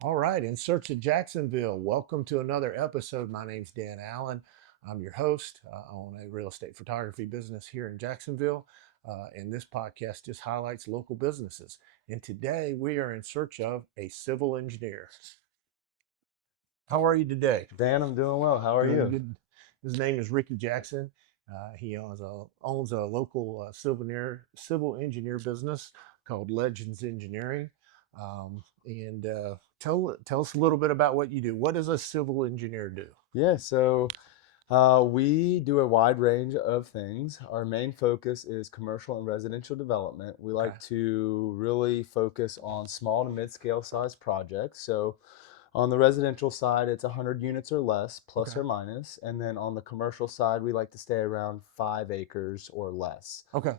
All right, in search of Jacksonville. Welcome to another episode. My name's Dan Allen. I'm your host. I own a real estate photography business here in Jacksonville. And this podcast just highlights local businesses. And today we are in search of a civil engineer. How are you today? Dan, I'm doing well. How are Doing you? good. His name is Ricky Jackson. He owns a local civil engineer business called Legends Engineering. And tell us a little bit about what you do. What does a civil engineer do? Yeah, we do a wide range of things. Our main focus is commercial and residential development. We Okay. like to really focus on small to mid-scale size projects. So on the residential side, it's 100 units or less, plus Okay. or minus. And then on the commercial side, we like to stay around 5 acres or less. Okay.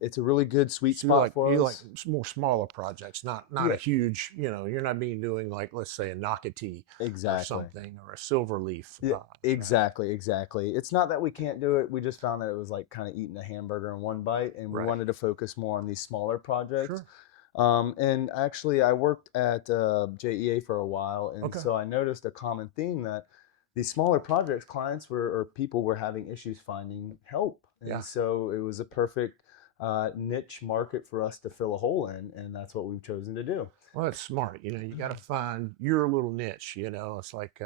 It's a really good sweet So you spot like for you like us. more smaller projects, not a Yeah, huge. You're not being doing like, let's say, a Nocatee or exactly. something, or a silver leaf. Yeah, Right. exactly. It's not that we can't do it. We just found that it was like kind of eating a hamburger in one bite, and we Right. wanted to focus more on these smaller projects. Sure. And actually, I worked at JEA for a while, and Okay. so I noticed a common theme that these smaller projects, clients were or people were having issues finding help, and Yeah. so it was a perfect niche market for us to fill a hole in, and that's what we've chosen to do. Well, that's smart. You got to find your little niche. It's like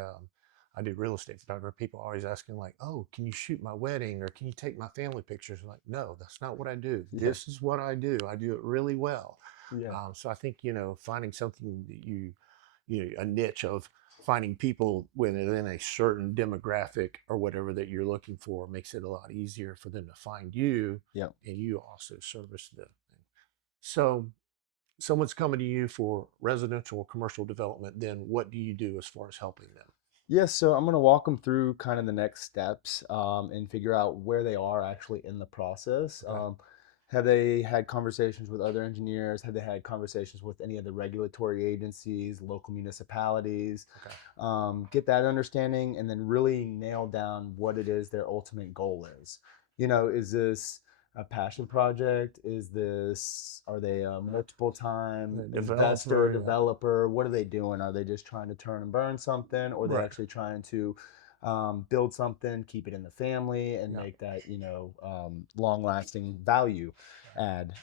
I do real estate photography. People are always asking, like, "Oh, can you shoot my wedding or can you take my family pictures?" I'm like, no, that's not what I do. Yeah, This is what I do. I do it really well. yeah. So I think finding something that a niche of finding people within a certain demographic or whatever that you're looking for makes it a lot easier for them to find you, Yeah. and you also service them. So someone's coming to you for residential or commercial development, then what do you do as far as helping them? Yes, so I'm going to walk them through kind of the next steps and figure out where they are actually in the process. Okay. Have they had conversations with other engineers? Have they had conversations with any of the regulatory agencies, local municipalities? Okay. Get that understanding and then really nail down what it is their ultimate goal is. Is this a passion project? Are they a multiple time The investor, developer, yeah. developer? What are they doing? Are they just trying to turn and burn something, or are they Right. actually trying to build something, keep it in the family, and Yeah. make that long lasting value add?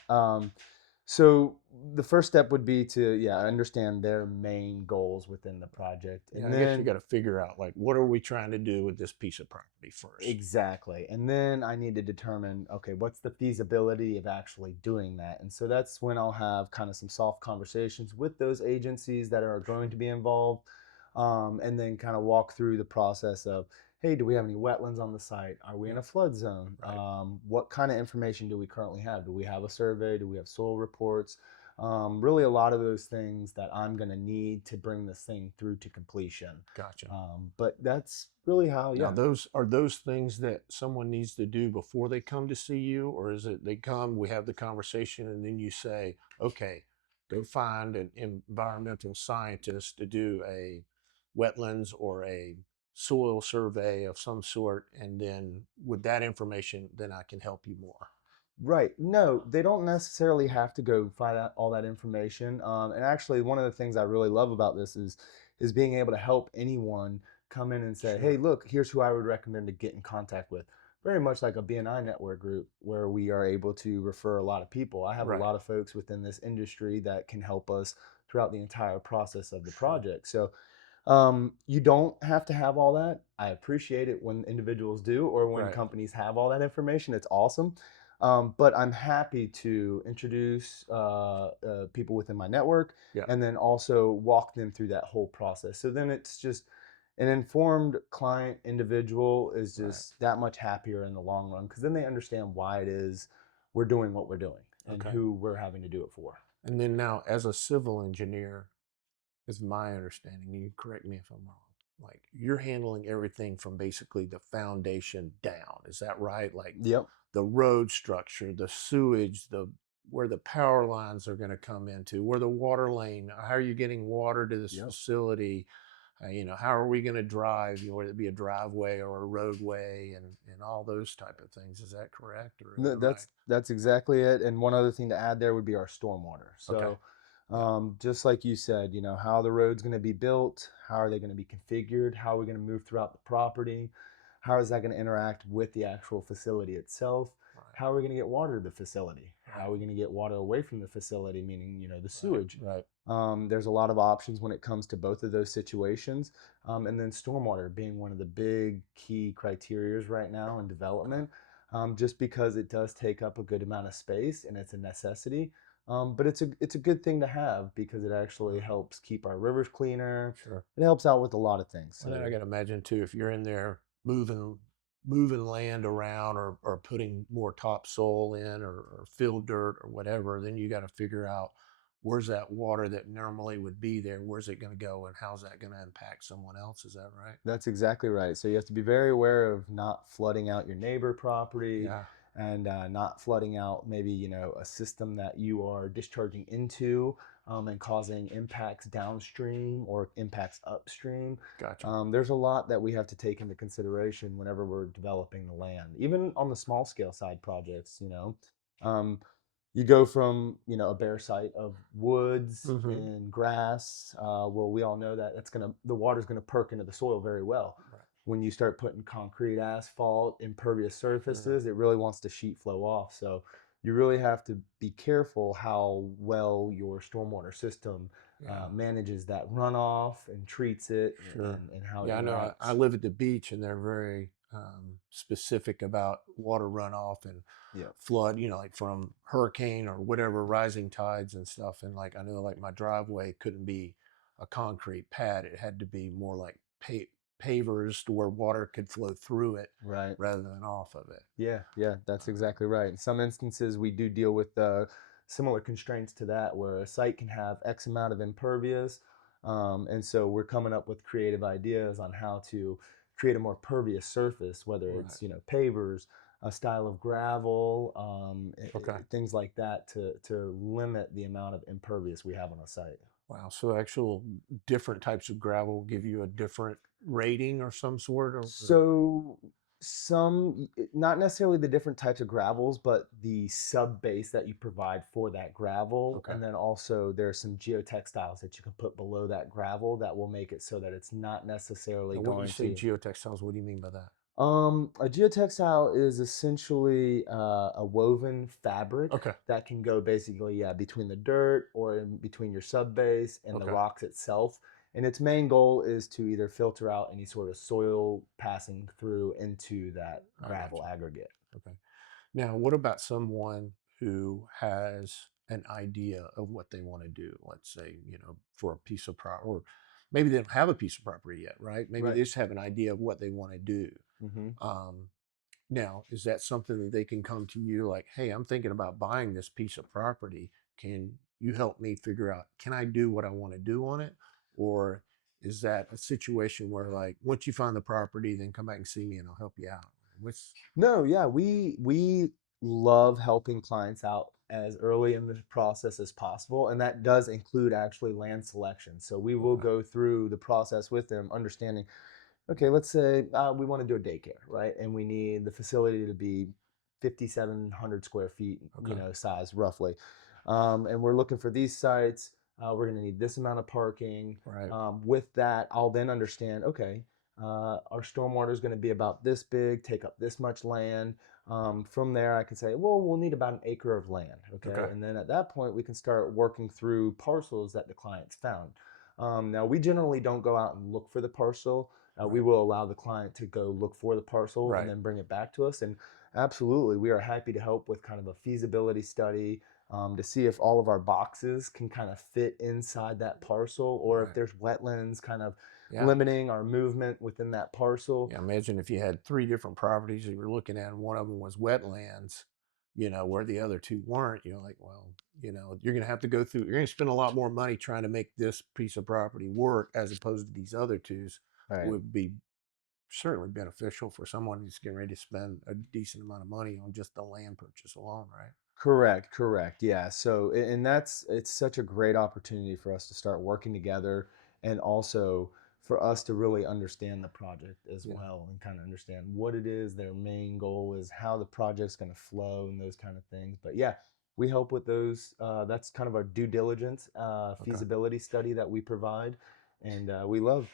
So the first step would be to understand their main goals within the project, Yeah. and I guess you then got to figure out, like, what are we trying to do with this piece of property first? exactly. And then I need to determine, okay, what's the feasibility of actually doing that? And so that's when I'll have kind of some soft conversations with those agencies that are going Sure. to be involved, and then kind of walk through the process of, hey, do we have any wetlands on the site? Are we in Yeah. a flood zone? Right. What kind of information do we currently have? Do we have a survey? Do we have soil reports? Really, a lot of those things that I'm going to need to bring this thing through to completion. Gotcha. But that's really how, Now, yeah. those things that someone needs to do before they come to see you, or is it they come, we have the conversation, and then you say, okay, go find an environmental scientist to do a wetlands or a soil survey of some sort, and then with that information, then I can help you more. Right. No, they don't necessarily have to go find out all that information. And actually, one of the things I really love about this is being able to help anyone come in and say, "Hey, Sure. look, here's who I would recommend to get in contact with." Very much like a BNI network group where we are able to refer a lot of people. I have a Right. lot of folks within this industry that can help us throughout the entire process of the Sure. project. So you don't have to have all that. I appreciate it when individuals do or when Right. companies have all that information. It's awesome. But I'm happy to introduce people within my network Yeah. and then also walk them through that whole process. So then it's just an informed client individual is Right. just that much happier in the long run because then they understand why it is we're doing what we're doing and Okay. who we're having to do it for. And then now, as a civil engineer, is my understanding. You correct me if I'm wrong. Like, you're handling everything from basically the foundation down. Is that right? Like Yep. the road structure, the sewage, the where the power lines are going to come into, where the water lane, how are you getting water to this Yep. facility? How are we going to drive? Whether it be a driveway or a roadway, and all those type of things. Is that correct or is No, that right? that's exactly it. And one other thing to add there would be our stormwater. Okay. So Yeah. Just like you said, how the road's going to be built, how are they going to be configured, how are we going to move throughout the property, how is that going to interact with the actual facility itself, Right. how are we going to get water to the facility, how Right. are we going to get water away from the facility, meaning, the Right. sewage. Right. There's a lot of options when it comes to both of those situations. And then stormwater being one of the big key criterias right now in Okay. development, just because it does take up a good amount of space and it's a necessity. But it's a good thing to have because it actually Right. helps keep our rivers cleaner. Sure. It helps out with a lot of things. And then I So got to imagine too, if you're in there moving land around or putting more topsoil in or fill dirt or whatever, then you got to figure out where's that water that normally would be there, where's it going to go, and how's that going to impact someone else? Is that right? that's exactly right. So you have to be very aware of not flooding out your neighbor property Yeah. and not flooding out maybe, a system that you are discharging into and causing impacts downstream or impacts upstream. Gotcha. There's a lot that we have to take into consideration whenever we're developing the land, even on the small scale side projects. Um, you go from a bare site of woods Mm-hmm. and grass. Well, we all know that the water's gonna perk into the soil very well. Right. When you start putting concrete, asphalt, impervious Sure. surfaces, it really wants to sheet flow off. So you really have to be careful how well your stormwater system Yeah. manages that runoff and treats it, Sure. and how it Yeah, I know. I interacts. live at the beach, and they're very specific about water runoff and Yeah. flood. Like from hurricane or whatever, rising tides and stuff. And like I know, like my driveway couldn't be a concrete pad; it had to be more like pavers to where water could flow through it Right. rather than off of it. Yeah, yeah, that's Um, exactly right. In some instances, we do deal with similar constraints to that, where a site can have X amount of impervious. And so we're coming up with creative ideas on how to create a more pervious surface, whether right. it's, pavers, a style of gravel, Okay. things like that to limit the amount of impervious we have on a site. Wow. So actual different types of gravel give you a different rating or some sort, or So not necessarily the different types of gravels, but the sub base that you provide for that gravel, okay. and then also there's some geotextiles that you can put below that gravel that will make it so that it's not necessarily And when you going say to. geotextiles, what do you mean by that? A geotextile is essentially a woven fabric Okay. that can go basically, yeah, between the dirt or in between your sub base and the Okay. rocks itself. And its main goal is to either filter out any sort of soil passing through into that I got gravel you. aggregate. Okay. Now, what about someone who has an idea of what they want to do? Let's say, for a piece of property, or maybe they don't have a piece of property yet, right? Maybe Right. they just have an idea of what they want to do. Hmm. Um, Now, is that something that they can come to you like, hey, I'm thinking about buying this piece of property. Can you help me figure out, can I do what I want to do on it? Or is that a situation where, like, once you find the property, then come back and see me and I'll help you out? Which, No, yeah, we love helping clients out as early in the process as possible, and that does include actually land selection. So we will okay, go through the process with them, understanding, okay, let's say we want to do a daycare, right? And we need the facility to be 5,700 square feet, okay, size roughly. And we're looking for these sites. We're going to need this amount of parking. right, With that, I'll then understand, okay, our stormwater is going to be about this big, take up this much land. From there, I can say, well, we'll need about an acre of land, okay? okay, And then at that point, we can start working through parcels that the client's found. Now, we generally don't go out and look for the parcel. We right, will allow the client to go look for the parcel and right, then bring it back to us. And absolutely, we are happy to help with kind of a feasibility study to see if all of our boxes can kind of fit inside that parcel or if right. there's wetlands kind of Yeah. limiting our movement within that parcel. Yeah, imagine if you had three different properties that you were looking at, and one of them was wetlands, where the other two weren't. You're like, well, you're going to have to go through, you're going to spend a lot more money trying to make this piece of property work as opposed to these other twos. Right. Would be certainly beneficial for someone who's getting ready to spend a decent amount of money on just the land purchase alone, right? Correct, correct. Yeah. So, and it's such a great opportunity for us to start working together and also for us to really understand the project as Yeah. well and kind of understand what it is, their main goal is, how the project's going to flow and those kind of things. But yeah, we help with those. That's kind of our due diligence Okay. feasibility study that we provide, and we love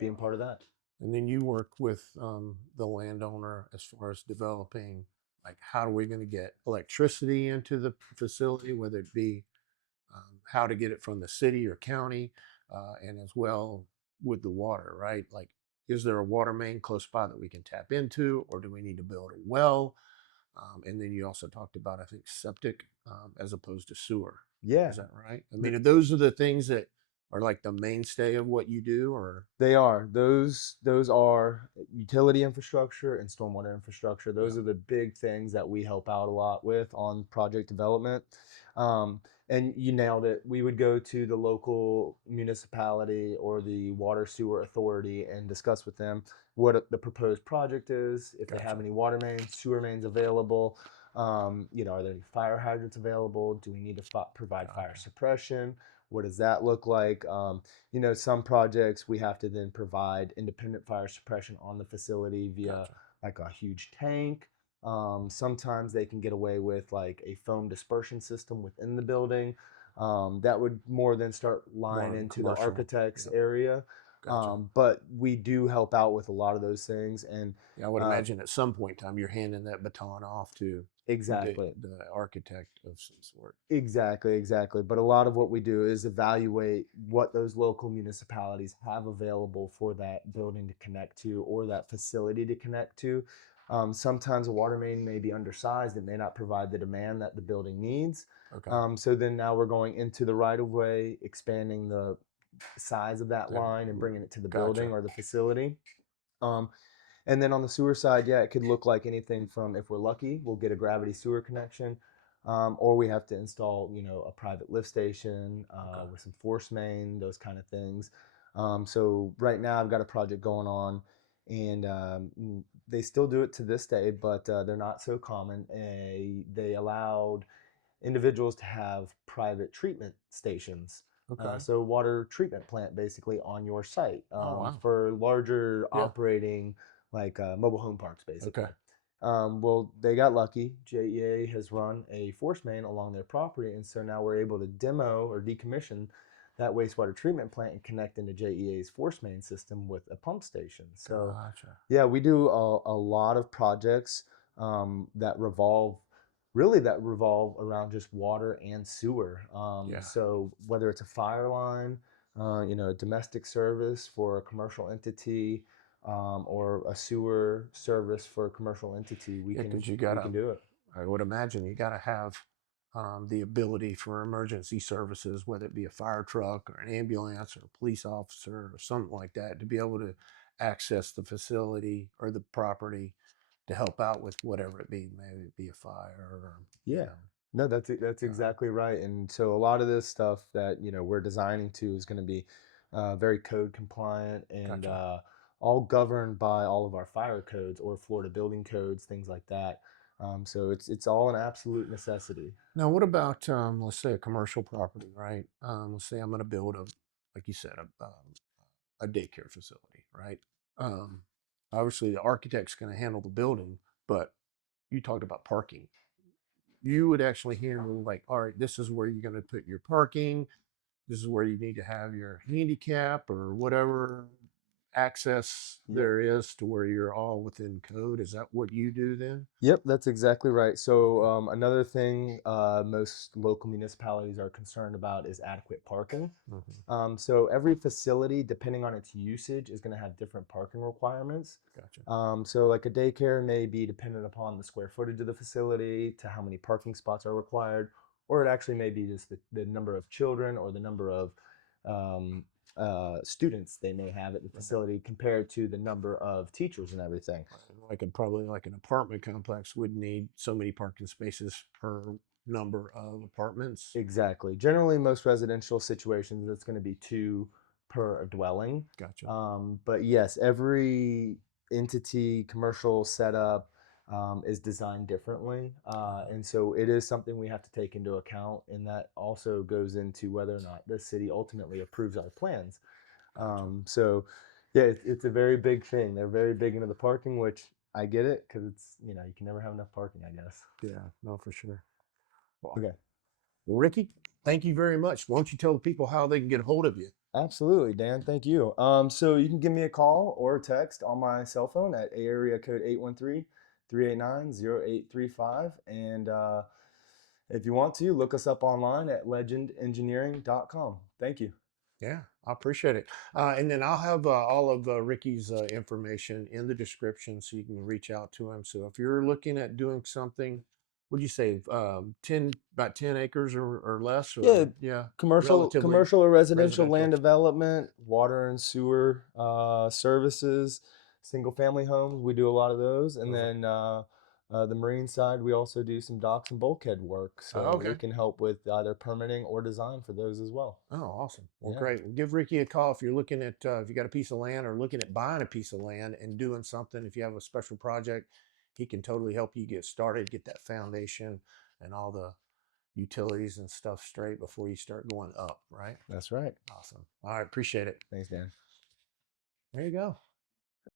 being part of that. And then you work with the landowner as far as developing, like, how are we going to get electricity into the facility, whether it be how to get it from the city or county, and as well with the water, right? Like, is there a water main close by that we can tap into, or do we need to build a well? And then you also talked about, I think, septic as opposed to sewer. Yeah. Is that right? I mean, those are the things that are like the mainstay of what you do, or They are. Those are utility infrastructure and stormwater infrastructure. yeah, Those are the big things that we help out a lot with on project development. Um, and you nailed it. We would go to the local municipality or the water sewer authority and discuss with them what the proposed project is, if they have gotcha, any water mains, sewer mains available. Are there any fire hydrants available? Do we need to provide fire gotcha, suppression? What does that look like? Some projects we have to then provide independent fire suppression on the facility via gotcha. like a huge tank. Sometimes they can get away with like a foam dispersion system within the building. That would more than start lying More into the commercial. architect's Yep, area. gotcha. But we do help out with a lot of those things. And Yeah, I would uh, imagine at some point in time you're handing that baton off to exactly. the architect of some sort. Exactly, exactly. But a lot of what we do is evaluate what those local municipalities have available for that building to connect to or that facility to connect to. Sometimes a water main may be undersized, it may not provide the demand that the building needs. Okay. So then now we're going into the right of way, expanding the size of that That- line and bringing it to the building Gotcha. or the facility. Um, and then on the sewer side, yeah, it could look like anything from, if we're lucky, we'll get a gravity sewer connection, or we have to install, a private lift station Okay. with some force main, those kind of things. So right now, I've got a project going on, and they still do it to this day, but they're not so common. They allowed individuals to have private treatment stations. Okay. So water treatment plant basically on your site Oh wow. for larger Yeah. operating like mobile home parks Okay. basically. Well, they got lucky. JEA has run a force main along their property, and so now we're able to demo or decommission that wastewater treatment plant and connect into JEA's force main system with a pump station. So, Gotcha. yeah, we do a lot of projects that revolve around just water and sewer. Yeah. So whether it's a fire line, a domestic service for a commercial entity, or a sewer service for a commercial entity, we Yeah, can because you we gotta. can do it. I would imagine you gotta have the ability for emergency services, whether it be a fire truck or an ambulance or a police officer or something like that, to be able to access the facility or the property to help out with whatever it be. Maybe it be a fire or you Yeah. know. No, that's exactly right. And so a lot of this stuff that we're designing to is going to be very code compliant and Gotcha. all governed by all of our fire codes or Florida building codes, things like that. So it's all an absolute necessity. Now, what about let's say a commercial property, right? Let's say I'm going to build like you said, a daycare facility, right? Um, Obviously, the architect's going to handle the building, but you talked about parking. You would actually handle, like, all right, this is where you're going to put your parking. This is where you need to have your handicap or whatever access Yep. there is to where you're all within code. Is that what you do then? Yep, that's exactly right. So Okay. another thing most local municipalities are concerned about is adequate parking. Hmm. So every facility, depending on its usage, is going to have different parking requirements. Gotcha. So like a daycare may be dependent upon the square footage of the facility to how many parking spots are required, or it actually may be just the number of children or the number of um, students they may have at the Right. facility compared to the number of teachers and everything. Like probably like an apartment complex would need so many parking spaces per number of apartments. Exactly. Generally, most residential situations, it's going to be two per dwelling. Gotcha. But yes, every entity, commercial setup is designed differently. Uh, And so it is something we have to take into account. And that also goes into whether or not the city ultimately approves our plans. gotcha. So yeah, it's a very big thing. They're very big into the parking, which I get it because you can never have enough parking, I guess. Yeah, no, for sure. Well, Okay. Ricky, thank you very much. Why don't you tell the people how they can get a hold of you? Absolutely, Dan. Thank you. So you can give me a call or a text on my cell phone at area code 813-389-0835. And if you want to, look us up online at legendengineering.com. Thank you. Yeah, I appreciate it. And then I'll have all of Ricky's information in the description so you can reach out to him. So if you're looking at doing something, would you say 10, about 10 acres or less, Yeah, or yeah, relatively commercial or residential land residential? development, water and sewer services, single family homes. We do a lot of those, and Perfect. then the marine side, we also do some docks and bulkhead work. Oh, So we okay. can help with either permitting or design for those as well. Oh, awesome. Well, Yeah, great. Well, give Ricky a call if you're looking at if you got a piece of land or looking at buying a piece of land and doing something. If you have a special project, he can totally help you get started, get that foundation and all the utilities and stuff straight before you start going up, right? that's right. Awesome. All right, appreciate it. Thanks, Dan. There you go.